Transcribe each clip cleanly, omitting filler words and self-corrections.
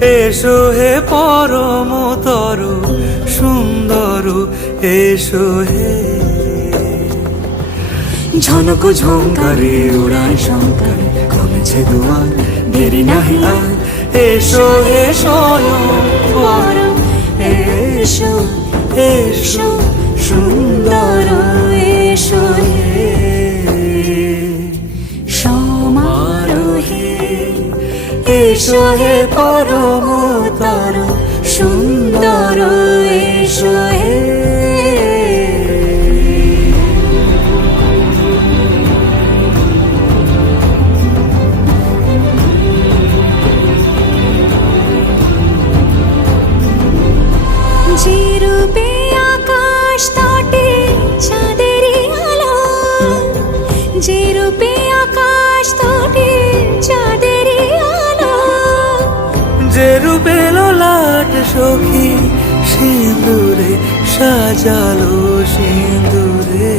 এসো হে পরমতর সুন্দর, এসো হে। ঝনক ঝঙ্কারে উড়ায় শঙ্কারে কমেছে দুয়ার, দেরি নাহি আর। এসো হে স্বয়ং বর, এসো এসো সুন্দর, এসো হে সমারোহে। এসো হে পরমতর সুন্দর, এসো হে। যে রূপে আকাশ তটে চাঁদেরই আলো, যে রূপে আকাশ তটে চাঁদেরই আলো, যে রূপে ললাট সখী সিঁদুরে সাজালো সিঁদুরে।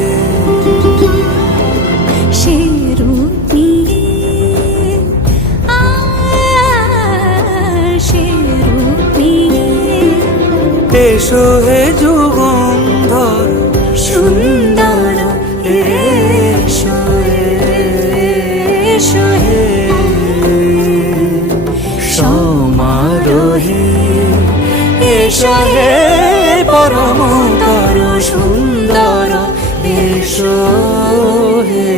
সে রূপ নিয়ে সে রূপ নিয়ে এসো হে যুগন্ধর সুন্দর, এসো এসো হে সমারোহে। এসো হে পরমতর সুন্দর, এসো হে।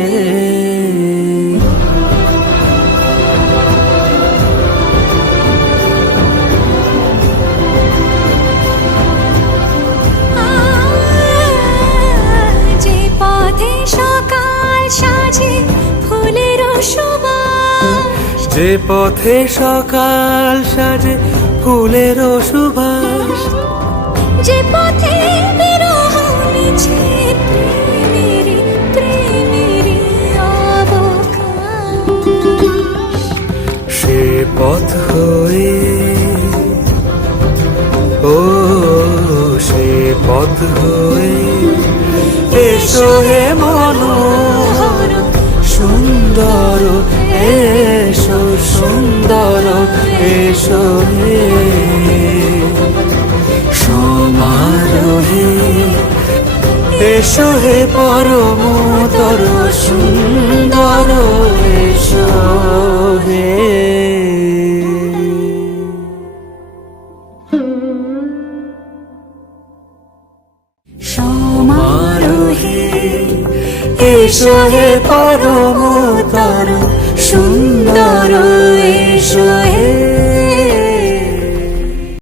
যে পথে সকাল সাজে ফুলের সুবাস, যে পথে বিরহ মিছে প্রেমেরই প্রেমেরই অবকাশ, সে পথ হয়ে ও সে পথ হয়ে এসো হে মনোহর সুন্দর, এসো সুন্দর, এসো হে সমারোহে। এসো হে পরমতর সুন্দর, এসো হে সমারোহে। এসো হে পরমতর সুন্দর।